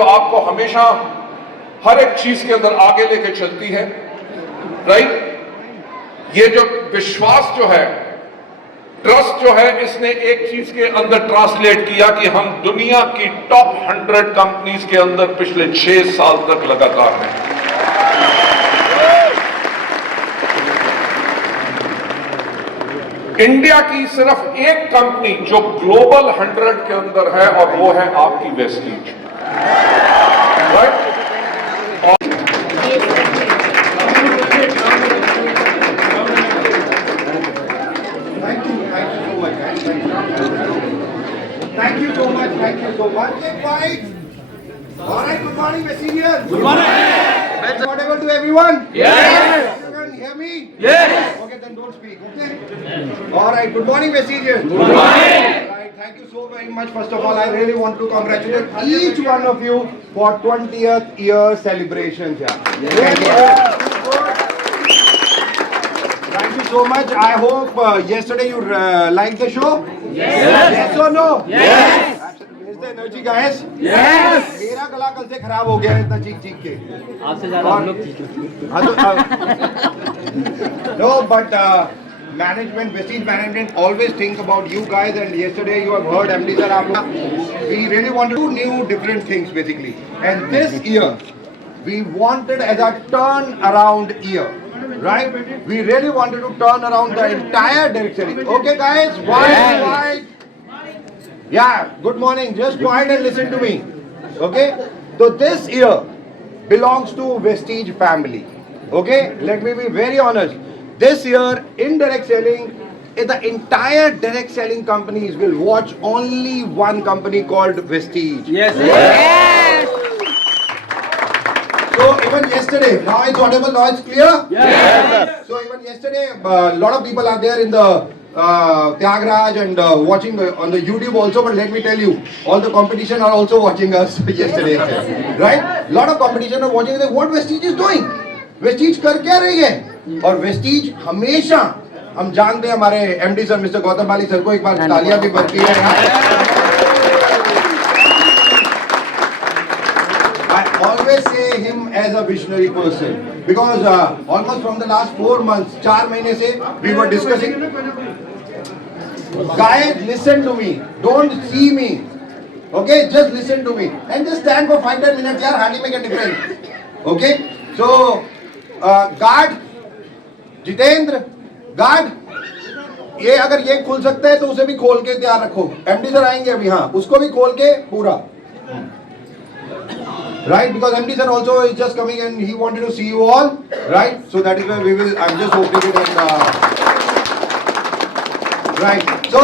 जो आपको हमेशा हर एक चीज के अंदर आगे लेके चलती है, राइट। ये जो विश्वास जो है, ट्रस्ट जो है, इसने एक चीज के अंदर ट्रांसलेट किया कि हम दुनिया की टॉप 100 कंपनीज के अंदर पिछले 6 साल तक लगातार हैं। इंडिया की सिर्फ एक कंपनी जो ग्लोबल 100 के अंदर है और वो है आपकी Vestige, right. Thank you so much. Thank you so much. Right. All right. Good morning, Messengers. Good morning. Audible to everyone? Yes. Everyone hear me? Yes. Okay, then don't speak. Okay. All right. Good morning, Messengers. Good morning. All right. Thank you so very much. First of all, I really want to congratulate each one of you for 20th year celebrations. Yeah. Thank you so much. I hope yesterday you liked the show. Yes. Yes or no? Yes. Where's the energy, guys? Yes. मेरा गला कल से खराब हो गया है इतना चीख के। आपसे ज़्यादा हम लोग No, but management, Vestige management always think about you guys, and yesterday you have heard MD sir. We really wanted to do new different things basically, and this year we wanted as a turn around year. Right? We really wanted to turn around the entire direction. Okay, guys? Why? Yeah, good morning. Just quiet and listen to me. Okay? So this year belongs to Vestige family. Okay? Let me be very honest. This year, in direct selling, the entire direct selling companies will watch only one company called Vestige. Yes. So even yesterday, now it's audible, now it's clear? Yes. So even yesterday, a lot of people are there in the Tyagraj and watching on the YouTube also, but let me tell you, all the competition are also watching us yesterday. Right? Lot of competition are watching what Vestige is doing. Vestige कर क्या रही है? और Vestige हमेशा, हम जानते हैं हमारे MD सर मिस्टर गौतम बाली सर को, एक बार तालियां भी बनती है। I always say him as a visionary person because almost from the last 4 months, 4 महीने से we were discussing. Guys, listen to me. Don't see me. Okay, just listen to me and just stand for 5-10 minutes. यार hardly make a difference. Okay, so guard, Jitendra, guard. ये अगर ये खुल सकता है तो उसे भी खोल के तैयार रखो। MD सर आएंगे अभी, हाँ, उसको भी खोल के पूरा। Right, because MD sir also is just coming and he wanted to see you all, right? So that is why we will, I'm just opening it and right. So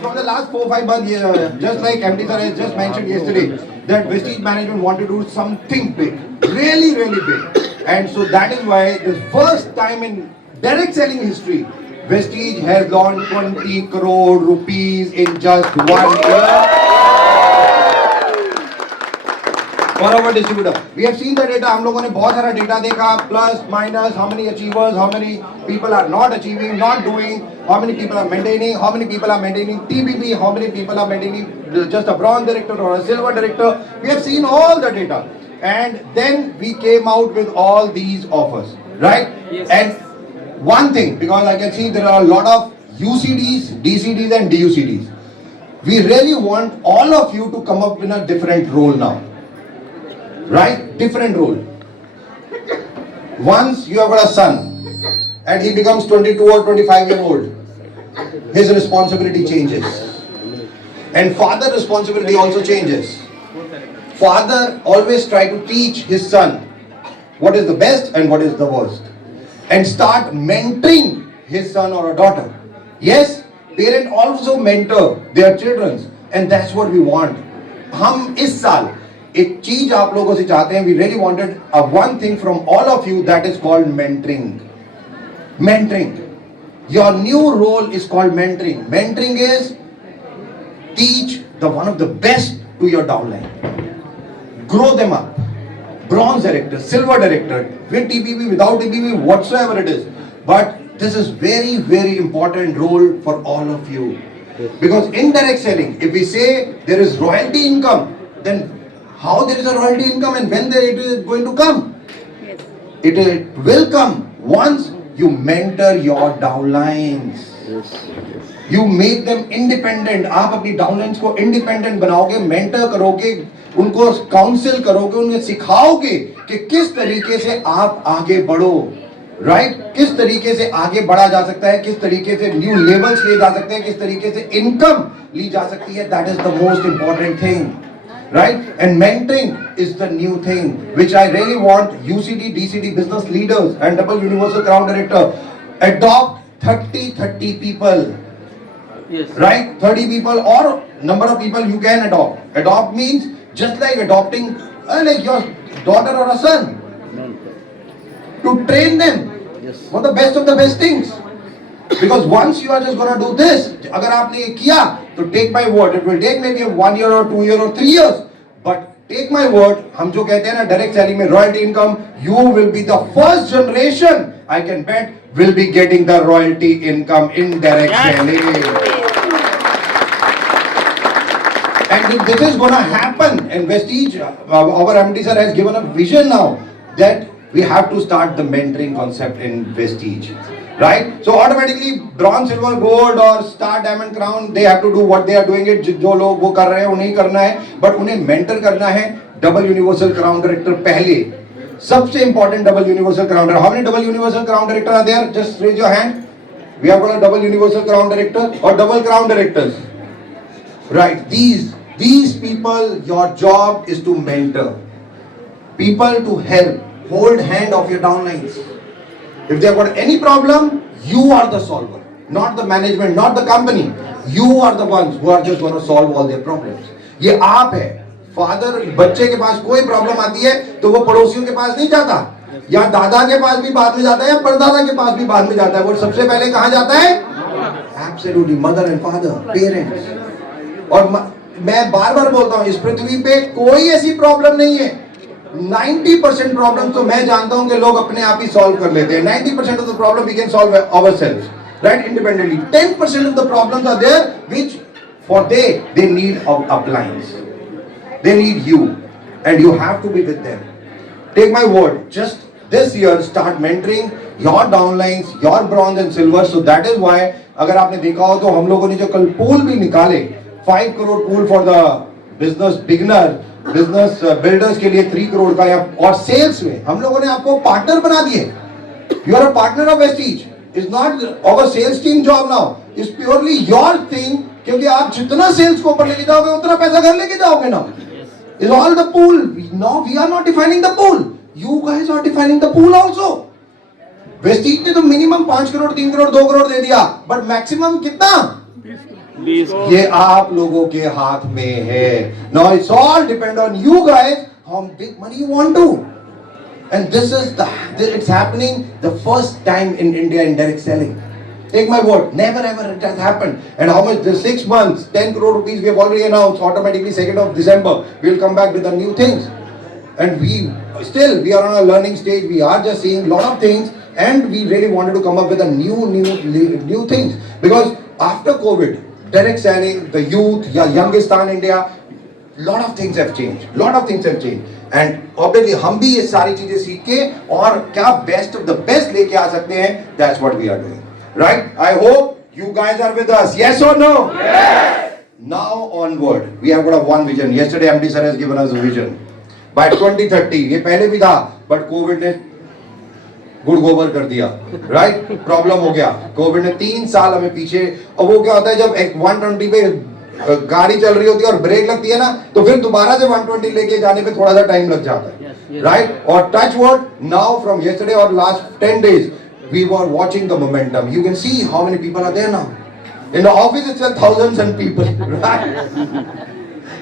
from the last 4-5 months, just like MD sir has just mentioned yesterday, that Vestige management wanted to do something big, really big, and so that is why the first time in direct selling history, Vestige has launched 20 crore rupees in just 1 year. For our distributor, we have seen the data. हम लोगों ने बहुत सारा data देखा, plus, minus, how many achievers, how many people are not achieving, not doing, how many people are maintaining, how many people are maintaining TBB, how many people are maintaining just a bronze director or a silver director. We have seen all the data, and then we came out with all these offers, right? Yes. And one thing, because I can see there are a lot of UCDs, DCDs, and DUCDs. We really want all of you to come up in a different role now. Right? Different role. Once you have got a son and he becomes 22 or 25 years old, his responsibility changes. And father responsibility also changes. Father always try to teach his son what is the best and what is the worst. And start mentoring his son or a daughter. Yes, parent also mentor their children and that's what we want. हम इस साल एक चीज आप लोगों से चाहते हैं. We really wanted one thing from all of you, that is called mentoring. Mentoring. Your new role is called mentoring. Mentoring is teach the one of the best to your downline. Grow them up. Bronze director, silver director, with TPP, without TPP, whatsoever it is. But this is very important role for all of you. Because in direct selling, if we say there is royalty income, then how there is a royalty income and when it is going to come. It will come once you mentor your downlines. You make them independent. आप अपनी downlines को independent बनाओगे, mentor करोगे, उनको counsel करोगे, उन्हें सिखाओगे कि किस तरीके से आप आगे बढ़ो, right? किस तरीके से आगे बढ़ा जा सकता है, किस तरीके से new levels ले जा सकते हैं, किस तरीके से income ली जा सकती है. That is the most important thing, right? And mentoring is the new thing, which I really want UCD, DCD business leaders and double universal crown director adopt 30 people. Yes. Right? 30 people or number of people you can adopt. Adopt means just like adopting like your daughter or a son. To train them Yes. for the best of the best things. Because once you are just gonna do this, अगर आपने ये किया, तो take my word, it will take maybe 1 year or 2 years or 3 years. But take my word, हम जो कहते हैं ना direct selling में royalty income, you will be the first generation, I can bet, will be getting the royalty income in direct selling. And this is gonna happen in Vestige. Our MD sir has given a vision now that we have to start the mentoring concept in Vestige. Right? So automatically bronze, silver, gold or star, diamond, crown, they have to do what they are doing it. जो लोग वो कर रहे हैं उन्हें करना है, but उन्हें mentor करना है double universal crown director पहले. सबसे important double universal crown director. How many double universal crown director are there? Just raise your hand. We have got a double universal crown director or double crown directors. Right? These people, your job is to mentor people, to help, hold hand of your downlines. If they have got any problem, you are the solver, not the management, not the company. You are the ones who are just going to solve all their problems. ये आप है. Father बच्चे के पास कोई problem आती है तो वो पड़ोसियों के पास नहीं जाता, या दादा के पास भी बाद में जाता है, या परदादा के पास भी बाद में जाता है. वो सबसे पहले कहाँ जाता है? Absolutely, mother and father, parents. और मैं बार बार बोलता हूँ, इस पृथ्वी पे कोई ऐसी प्रॉब्लम नहीं है. 90% प्रॉब्लम तो मैं जानता हूं कि लोग अपने आप ही सॉल्व कर लेते हैं. 90% of the problem we can solve ourselves, right, independently. 10% of the problems are there which for they need appliance, they need you and you have to be with them. Take my word, just this year start mentoring your downlines, your bronze and silver. So that is why अगर आपने देखा हो तो हम लोगों ने जो कल पूल भी निकाले, 5 crore pool for the business beginner, business builders के लिए 3 करोड़ का, और सेल्स में हम लोगों ने आपको पार्टनर बना दिए. You are a partner of Vestige. Is not our sales team job now, is purely your thing. क्योंकि आप जितना सेल्स को ऊपर लेके जाओगे उतना पैसा घर लेके जाओगे ना. Is all the pool. Now we are not defining the pool, you guys are defining the pool also. Vestige ने तो मिनिमम 5 करोड़, 3 करोड़, 2 करोड़ दे दिया, बट मैक्सिमम कितना? ये आप लोगों के हाथ में है. Now it's all depend on you guys how big money you want to. And this is it's happening the first time in India in direct selling. Take my word, never ever it has happened. And how much? The 6 months, 10 crore rupees we have already announced. Automatically 2nd of December we will come back with the new things. And we are on a learning stage. We are just seeing lot of things, and we really wanted to come up with a new things, because after COVID, direct selling, the youth, youngest in India, lot of things have changed. And obviously हम भी ये सारी चीजें सीख के और क्या best of the best लेके आ सकते हैं. That's what we are doing, right? I hope you guys are with us. Yes or no? Yes. Now onward, we have got one vision. Yesterday MD sir has given us a vision. By 2030, ये पहले भी था, but COVID ने गुड़ गोबर कर दिया, right. Problem हो गया. कोविड ने 3 साल हमें पीछे. और वो क्या होता है, जब एक 120 पे गाड़ी चल रही होती है और ब्रेक लगती है ना, तो फिर दोबारा से 120 लेके जाने पे थोड़ा सा टाइम लग जाता है, राइट. और touch wood, now from yesterday और last 10 days we were watching the momentum. You can see how many people are there now. In the office itself, thousands and people, right?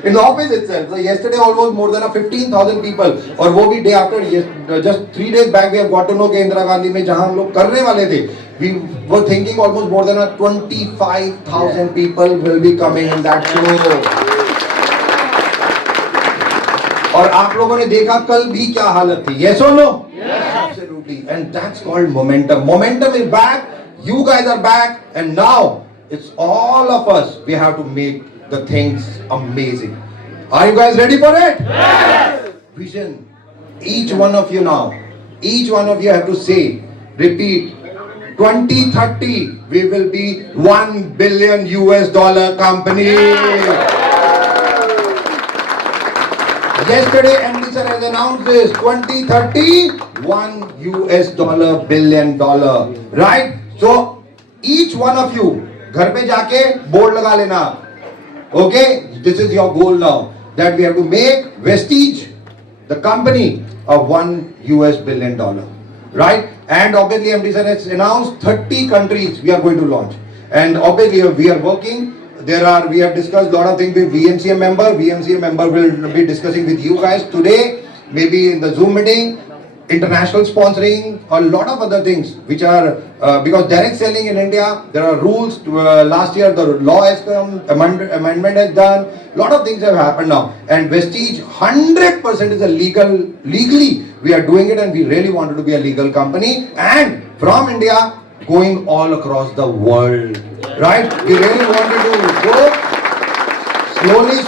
In the office itself, so yesterday almost more than 15,000 people. और वो भी day after, just 3 days back we have got to know कि इंदिरा गांधी में जहाँ हम लोग करने वाले थे, we were thinking almost more than 25,000 people will be coming in that show. और आप लोगों ने देखा कल भी क्या हालत थी. Yes or no? Yes. Absolutely. And that's called momentum. Momentum is back. You guys are back, and now it's all of us. We have to make the things amazing. Are you guys ready for it? Yes. Vision. Each one of you now. Each one of you have to say, repeat. 2030, we will be $1 billion company. Yesterday, MD sir has announced this. 2030, $1 billion. Right? So, each one of you, घर पे जाके board लगा लेना. Okay? This is your goal now. That we have to make Vestige, the company, of $1 billion. Right? And obviously MD sir has announced 30 countries we are going to launch. And obviously we are working. We have discussed a lot of things with VMCA member. VMCA member will be discussing with you guys today, maybe in the Zoom meeting, international sponsoring, a lot of other things which are, because direct selling in India, there are rules. Last year the law has come, amendment has done, lot of things have happened now. And Vestige 100% is a legally we are doing it, and we really wanted to be a legal company, and from India going all across the world, right? We really wanted to go slowly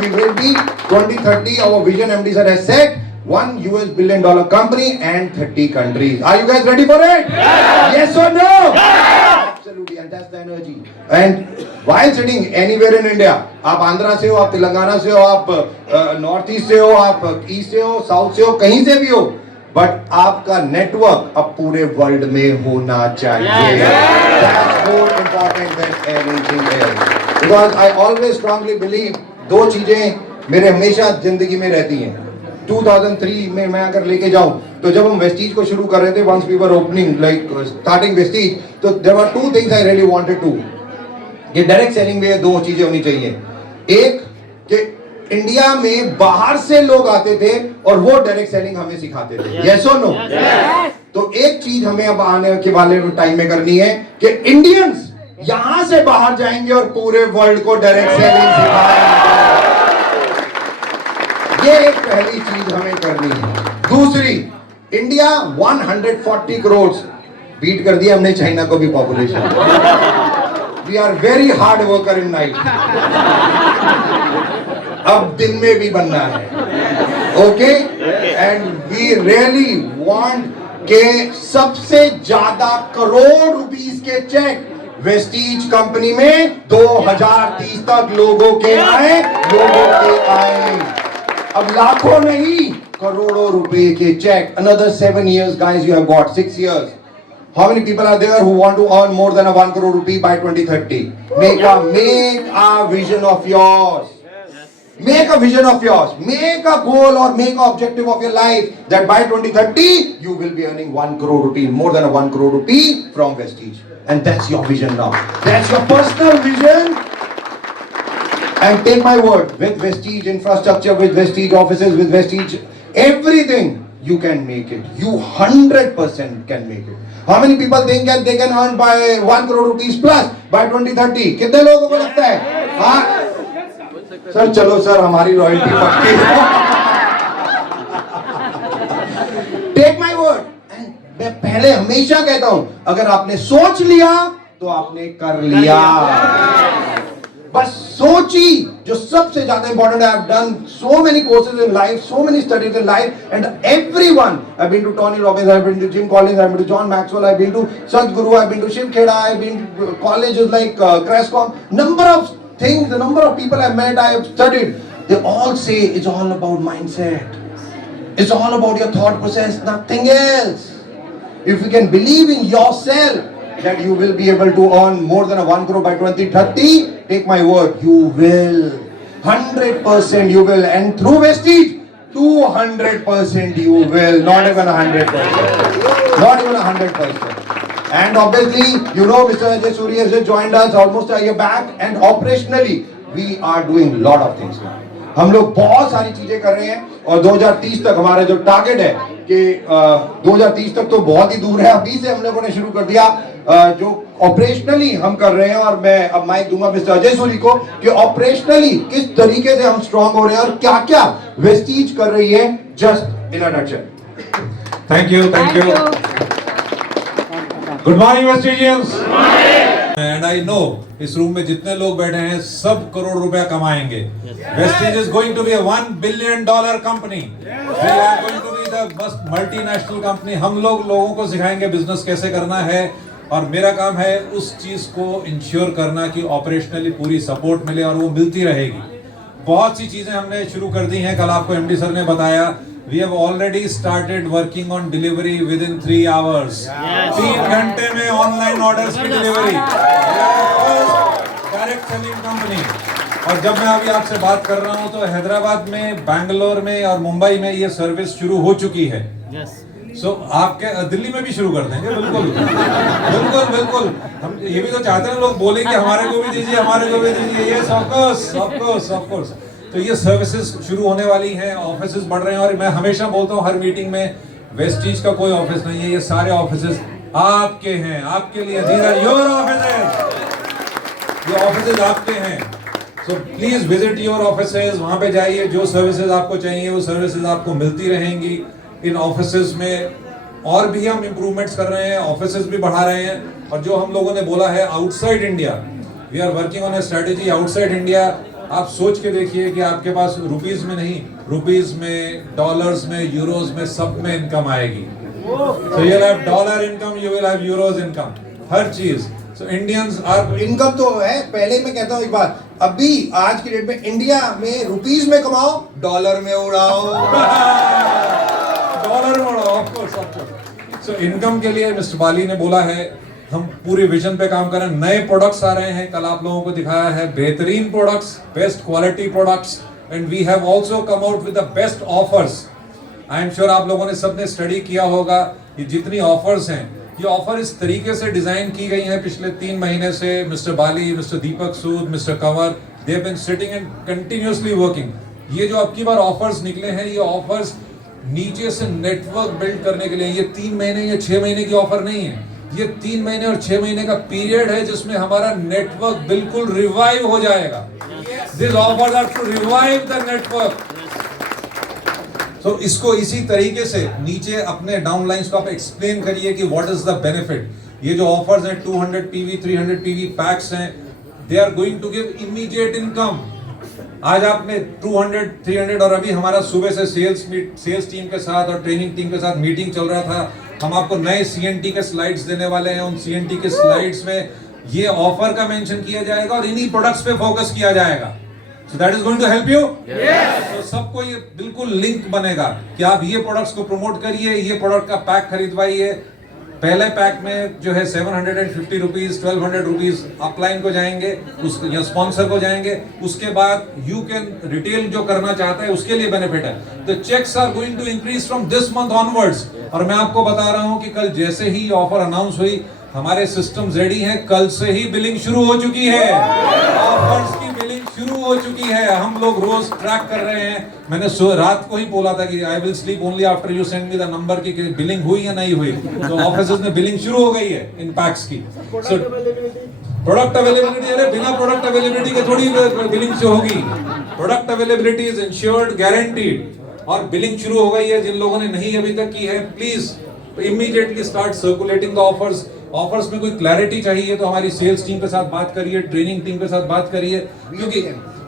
we will be 2030, our vision MD sir has said, $1 billion company and 30 countries. Are you guys ready for it? Yes or no? Absolutely, and that's the energy. And while sitting anywhere in India, आप आंध्रा से हो, आप तेलंगाना से हो, आप north east से हो, आप ईस्ट से हो, साउथ से हो, कहीं से भी हो, बट आपका नेटवर्क अब पूरे वर्ल्ड में होना चाहिए. That's more important than anything else. Because I always strongly believe दो चीजें मेरे हमेशा जिंदगी में रहती हैं. 2003 में मैं अगर लेके जाऊं तो जब हम वेस्टीज को शुरू कर रहे थे, once we were opening like starting Vestige, तो there were two things I really wanted to. ये डायरेक्ट सेलिंग में दो चीजें होनी चाहिए. एक कि इंडिया में बाहर से लोग आते थे और वो डायरेक्ट सेलिंग हमें सिखाते थे. यस और नो? तो एक चीज हमें अब आने के वाले टाइम में करनी है कि इंडियंस यहां से बाहर जाएंगे और पूरे वर्ल्ड को डायरेक्ट सेलिंग सिखाएंगे. ये एक पहली चीज हमें करनी है. दूसरी, इंडिया 140 करोड़ बीट कर दिया हमने चाइना को भी population. We are very hard worker in night. अब दिन में भी बनना है. Okay? And we really want के सबसे ज्यादा करोड़ रुपीस के चेक वेस्टीज कंपनी में 2030 तक लोगों के आए. अब लाखों नहीं, करोड़ों रुपए के check. Another 7 years, guys, you have got 6 years. How many people are there who want to earn more than a 1 crore rupee by 2030? Make a vision of yours. Make a vision of yours. Make a goal or make an objective of your life that by 2030 you will be earning 1 crore rupee, more than a 1 crore rupee from Vestige. And that's your vision now. That's your personal vision. And take my word, with Vestige infrastructure, with Vestige offices, with Vestige everything, you can make it. You 100% can make it. How many people think that they can earn by 1 crore rupees plus by 2030? कितने लोगों को लगता है? हाँ? Sir चलो sir, हमारी royalty पक्की है. Take my word. And मैं पहले हमेशा कहता हूं, अगर आपने सोच लिया तो आपने कर लिया. बस सोची. जो सबसे ज्यादा इंपॉर्टेंट है, I've done so many courses in life, so many studies in life, and everyone, I've been to Tony Robbins, I've been to Jim Collins, I've been to John Maxwell, I've been to Sadhguru, I've been to Shiv Kheda, I've been to colleges like Crestcom, number of things, the number of people I've met, I have studied, they all say it's all about mindset. It's all about your thought process, nothing else. If you can believe in yourself that you will be able to earn more than a 1 crore by 2030, take my word, you will. 100% you will. And through Vestige, 200% you will. Not even 100%. Not even 100%. And obviously, you know, Mr. Ajay Suri has joined us almost a year back, and operationally, we are doing lot of things now. हम लोग बहुत सारी चीजें कर रहे हैं, और 2030 तक हमारा जो टारगेट है कि 2030 तक तो बहुत ही दूर है, अभी से हम लोगों ने शुरू कर दिया जो ऑपरेशनली हम कर रहे हैं. और मैं अब माइक दूंगा मिस्टर अजय सूरी को कि ऑपरेशनली किस तरीके से हम स्ट्रांग हो रहे हैं और क्या क्या वेस्टीज कर रही है, just in a nutshell. Thank you. Good morning, Vestigians. And I know इस रूम में जितने लोग बैठे हैं सब करोड़ रुपया कमाएंगे. Vestige is going to be $1 billion company. We are going to be the must multinational company. हम लोगों को सिखाएंगे बिजनेस कैसे करना है, और मेरा काम है उस चीज को इंश्योर करना कि ऑपरेशनली पूरी सपोर्ट मिले, और वो मिलती रहेगी. बहुत सी चीजें हमने शुरू कर दी हैं. कल आपको एमडी सर ने बताया, we have already started working on delivery within 3 hours. 3 घंटे में ऑनलाइन ऑर्डर्स की डिलीवरी. Direct selling company. और जब मैं अभी आपसे बात कर रहा हूं तो हैदराबाद में, बैंगलोर में और मुंबई में ये सर्विस शुरू हो चुकी है. सो आपके दिल्ली में भी शुरू कर देंगे. बिल्कुल बिल्कुल बिल्कुल. हम ये भी तो चाहते हैं, लोग बोलेंगे हमारे को भी दीजिए, हमारे को भी दीजिए. ये ऑफ कोर्स. तो ये सर्विसेज शुरू होने वाली हैं, ऑफिसेज बढ़ रहे हैं. और मैं हमेशा बोलता हूँ हर मीटिंग में, वेस्टीज का कोई ऑफिस नहीं है, ये सारे ऑफिसेज आपके हैं, आपके लिए. These are your offices. ये ऑफिसेज आपके हैं. So please visit your offices. वहां पे जाइए, जो सर्विसेज आपको चाहिए वो सर्विसेज आपको मिलती रहेंगी इन ऑफिसेज में. और भी हम इंप्रूवमेंट्स कर रहे हैं, ऑफिसेज भी बढ़ा रहे हैं. और जो हम लोगों ने बोला है outside India, we are working on a strategy outside India. आप सोच के देखिए कि आपके पास रुपीस में नहीं, रुपीस में, डॉलर्स में, यूरोस में, सब में इनकम आएगी. So you'll have dollar income, you will have euros income, हर चीज. So Indians are इनकम तो है. पहले मैं कहता हूँ एक बात, अभी आज की डेट में इंडिया में रुपीस में कमाओ, डॉलर में उड़ाओ. डॉलर में उड़ाओ. Of course. सो इनकम के लिए मिस्टर बाली ने बोला है, हम पूरे विजन पे काम कर रहे हैं. नए प्रोडक्ट्स आ रहे हैं, कल आप लोगों को दिखाया है बेहतरीन products, best quality products. And we have also come out with the best offers. I am sure आप लोगों ने सबने स्टडी किया होगा, ये जितनी ऑफर्स हैं, ये ऑफर इस तरीके से डिजाइन की गई हैं पिछले 3 महीने से. Mister Bali, mister Deepak Sood, mister Kanwar, they have been sitting and continuously working. ये जो अब की बार ऑफर्स निकले हैं, ये ऑफर्स नीचे से नेटवर्क बिल्ड करने के लिए. ये 3 महीने या 6 महीने की ऑफर नहीं है, ये 3 महीने और 6 महीने का पीरियड है जिसमें हमारा नेटवर्क बिल्कुल रिवाइव हो जाएगा. This offers are to revive the network. तो इसको इसी तरीके से नीचे अपने डाउनलाइंस को आप एक्सप्लेन करिए कि व्हाट इज द बेनिफिट. ये जो ऑफर्स हैं 200 PV 300 PV पैक्स हैं, they are going to give immediate income. आज आपने 200 300, और अभी हमारा सुबह से सेल्स टीम के साथ और ट्रेनिंग टीम के साथ मीटिंग चल रहा था. हम आपको नए CNT के स्लाइड्स देने वाले हैं. उन CNT के स्लाइड्स में ये ऑफर का मेंशन किया जाएगा और इन्हीं प्रोडक्ट्स पे फोकस किया जाएगा. So that is going to help you? Yes. तो सबको ये बिल्कुल लिंक बनेगा कि आप ये प्रोडक्ट्स को प्रमोट करिए, ये प्रोडक्ट का पैक खरीदवाइए. पहले पैक में जो है 750 रुपीज, 1200 रुपीज अपलाइन को जाएंगे, उस या स्पॉन्सर को जाएंगे. उसके बाद यू कैन रिटेल जो करना चाहता है उसके लिए बेनिफिट है. The cheques are going to increase from this month onwards. और मैं आपको बता रहा हूं कि कल जैसे ही ऑफर अनाउंस हुई, हमारे सिस्टम रेडी हैं. कल से ही बिलिंग शुरू हो चुकी है, ऑफर्स की बिलिंग शुरू हो चुकी है. हम लोग रोज ट्रैक कर रहे हैं. मैंने रात को ही बोला था कि I will sleep only after you send me the number की बिलिंग हुई या नहीं हुई. तो ऑफिसर्स में बिलिंग शुरू हो गई है इन पैक्स की. सो प्रोडक्ट अवेलेबिलिटी, अरे बिना प्रोडक्ट अवेलेबिलिटी के थोड़ी बिलिंग से होगी. Product availability is insured, guaranteed. और बिलिंग शुरू हो गई है. जिन लोगों ने नहीं अभी तक की है, please immediately start circulating the offers. Offers में कोई क्लैरिटी चाहिए तो हमारी सेल्स टीम के साथ बात करिए, ट्रेनिंग टीम के साथ बात करिए, क्योंकि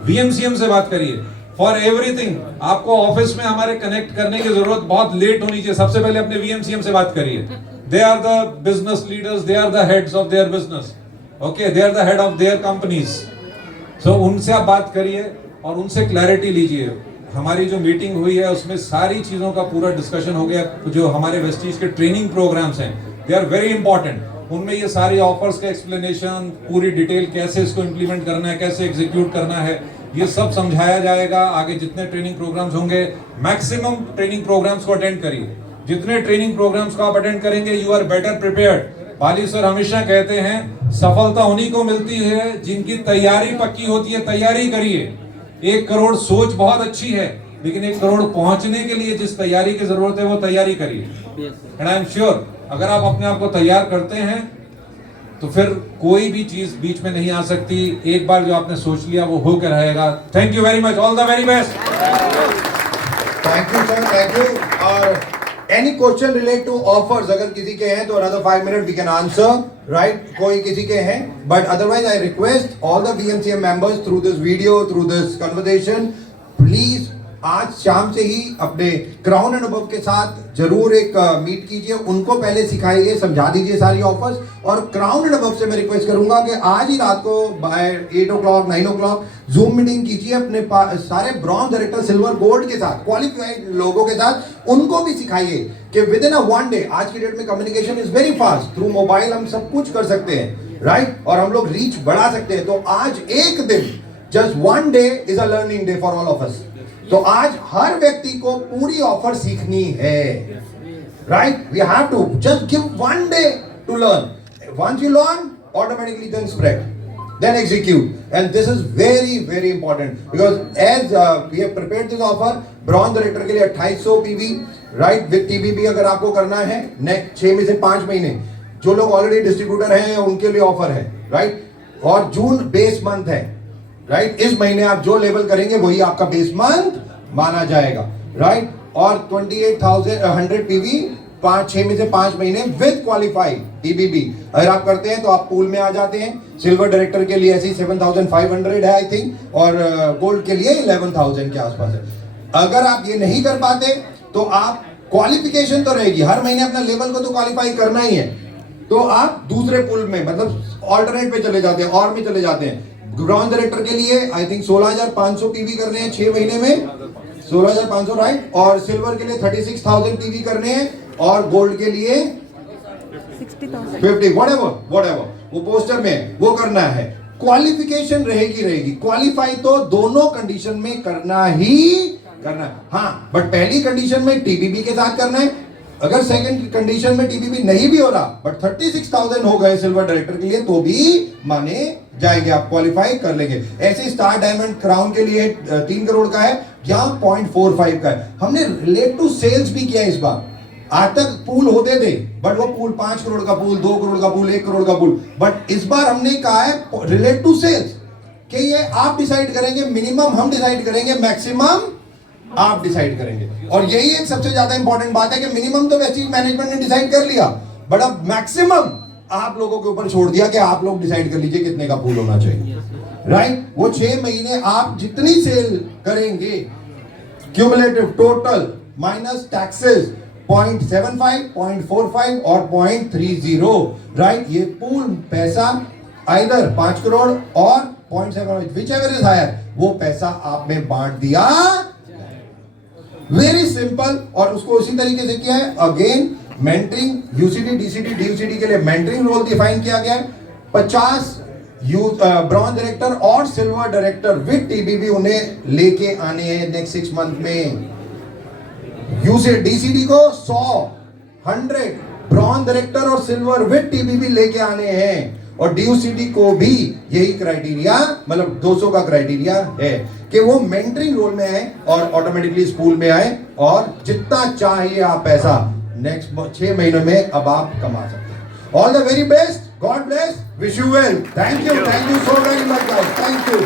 VMCM से बात करिए. फॉर एवरीथिंग आपको ऑफिस में हमारे कनेक्ट करने की जरूरत बहुत लेट होनी चाहिए. सबसे पहले अपने VMCM से बात करिए. They are the business leaders, they are the heads of their business. Okay, they are the head of their companies. So उनसे आप बात करिए और उनसे क्लैरिटी लीजिए. हमारी जो मीटिंग हुई है उसमें सारी चीजों का पूरा डिस्कशन हो गया. जो हमारे वेस्टीज के ट्रेनिंग प्रोग्राम्स हैं, दे आर वेरी इंपॉर्टेंट. उनमें ये सारी ऑफर्स का एक्सप्लेनेशन, पूरी डिटेल, कैसे इसको इंप्लीमेंट करना है, कैसे एग्जीक्यूट करना है, ये सब समझाया जाएगा. आगे जितने ट्रेनिंग प्रोग्राम्स होंगे, मैक्सिमम ट्रेनिंग प्रोग्राम्स को अटेंड करिए. जितने ट्रेनिंग प्रोग्राम्स को आप अटेंड करेंगे, you are better prepared. Bali sir हमेशा कहते हैं सफलता उन्हीं को मिलती है जिनकी तैयारी पक्की होती है. तैयारी करिए. 1 करोड़ सोच बहुत अच्छी है, लेकिन 1 करोड़ पहुंचने के लिए जिस तैयारी की जरूरत है वो तैयारी करिए. एंड आई एम श्योर अगर आप अपने आप को तैयार करते हैं तो फिर कोई भी चीज बीच में नहीं आ सकती. एक बार जो आपने सोच लिया वो होकर रहेगा. Thank you very much. All the very best. Thank you sir, thank you. और Any question relate to offers अगर किसी के हैं तो another 5 minutes we can answer, right? कोई किसी के हैं, but otherwise I request all the VMCM members through this video, through this conversation, please आज शाम से ही अपने क्राउन एंड अबव के साथ जरूर एक मीट कीजिए, उनको पहले सिखाइए, समझा दीजिए सारी ऑफर्स, और क्राउन एंड अबव से मैं रिक्वेस्ट करूंगा कि आज ही रात को bye 8 o'clock 9 o'clock zoom meeting कीजिए अपने सारे ब्रॉन्ज डायरेक्टर सिल्वर गोल्ड के साथ, क्वालिफाइड लोगों के साथ, उनको भी सिखाइए कि with in a one day, आज की डेट में communication is very fast, through mobile हम सब कुछ कर सकते हैं, राइट? और हम लोग रीच बढ़ा सकते हैं। तो आज एक दिन, just one day is a learning day for all of us. तो आज हर व्यक्ति को पूरी ऑफर सीखनी है, right? We have to just give one day to learn. Once you learn, automatically then spread, then execute, and this is very very important because as we have prepared this offer, bronze director के लिए 2800 PV, right, with टीबीबी अगर आपको करना है next 6 में से 5 महीने, जो लोग ऑलरेडी डिस्ट्रीब्यूटर हैं उनके लिए ऑफर है, राइट? और जून बेस मंथ है, राइट? इस महीने आप जो लेवल करेंगे वही आपका बेस मंथ माना जाएगा, राइट? और 28,100 पीवी 5-6 में से 5 महीने विद क्वालिफाइड टीबीबी अगर आप करते हैं तो आप पूल में आ जाते हैं। सिल्वर डायरेक्टर के लिए ऐसी 7,500 है आई थिंक, और गोल्ड के लिए 11,000 के आसपास है। अगर आप ये नहीं कर पाते तो आप, क्वालिफिकेशन तो रहेगी, हर महीने अपना लेवल को तो क्वालिफाई करना ही है, तो आप दूसरे पूल में मतलब ऑल्टरनेट पे चले जाते हैं और में चले जाते हैं। ब्रॉन्ज डायरेक्टर के लिए आई थिंक 16,500 पीवी करने हैं 6 महीने में, 16,500, राइट? और सिल्वर के लिए 36,000 पीवी करने हैं, और गोल्ड के लिए 50, whatever वो पोस्टर में वो करना है। क्वालिफिकेशन रहेगी, क्वालिफाई तो दोनों कंडीशन में करना ही करना है, हाँ, बट पहली कंडीशन में टीबीबी के साथ करना है। अगर सेकंड कंडीशन में टीबीबी नहीं भी हो रहा बट 36,000 हो गए सिल्वर डायरेक्टर के लिए तो भी माने जाएंगे, आप क्वालिफाई कर लेंगे। ऐसे स्टार डायमंड क्राउन के लिए 3 करोड़ का है, यहाँ 0.45 का है। हमने रिलेट टू सेल्स भी किया इस बार। आज तक पूल होते थे बट वो पूल 5 करोड़ का पूल, 2 करोड़ का पूल, 1 करोड़ का पूल, बट इस बार हमने कहा है रिलेट टू सेल्स, कि ये आप डिसाइड करेंगे, मिनिमम हम डिसाइड करेंगे, मैक्सिमम आप डिसाइड करेंगे। और यही एक सबसे ज्यादा इंपॉर्टेंट बात है कि मिनिमम तो वेस्टेज मैनेजमेंट ने डिसाइड कर लिया, बट अब मैक्सिमम आप लोगों के ऊपर छोड़ दिया कि आप लोग डिसाइड कर लीजिए कितने का पूल होना चाहिए, राइट? वो 6 महीने आप जितनी सेल करेंगे, क्यूमुलेटिव टोटल माइनस टैक्सेस 0.75, 0.45 और 0.30, राइट? ये पूल पैसा आइदर 5 करोड़ और 0.7, whichever is higher, वो पैसा आप में बांट दिया, वेरी सिंपल। और उसको उसी तरीके से किया है, अगेन मेंटरिंग, यूसीडी, डीसीडी, डीयूसीडी के लिए मेंटरिंग रोल डिफाइन किया गया है। 50 ब्रॉन्ज डायरेक्टर और सिल्वर डायरेक्टर विद टीबीबी उन्हें लेके आने हैं नेक्स्ट 6 मंथ में। यूसीडी डीसीडी को 100 ब्रॉन्ज डायरेक्टर और सिल्वर विद टीबीबी लेके आने हैं, और डीयूसीडी को भी यही क्राइटेरिया, मतलब 200 का क्राइटेरिया है कि वो मेंटरिंग रोल में आए और ऑटोमेटिकली स्कूल में आए, और जितना चाहिए आप पैसा नेक्स्ट 6 महीनों में अब आप कमा सकते हैं। All the very best, God bless, wish you well, thank you so very much guys, thank you.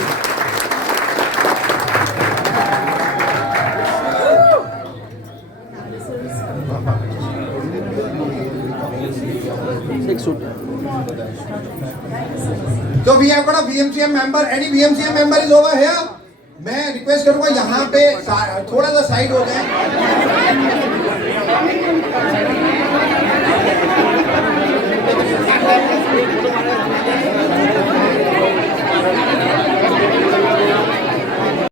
So we have got a VMCM member. Any VMCM member is over here? मैं request करूंगा यहाँ पे थोड़ा सा side हो जाए।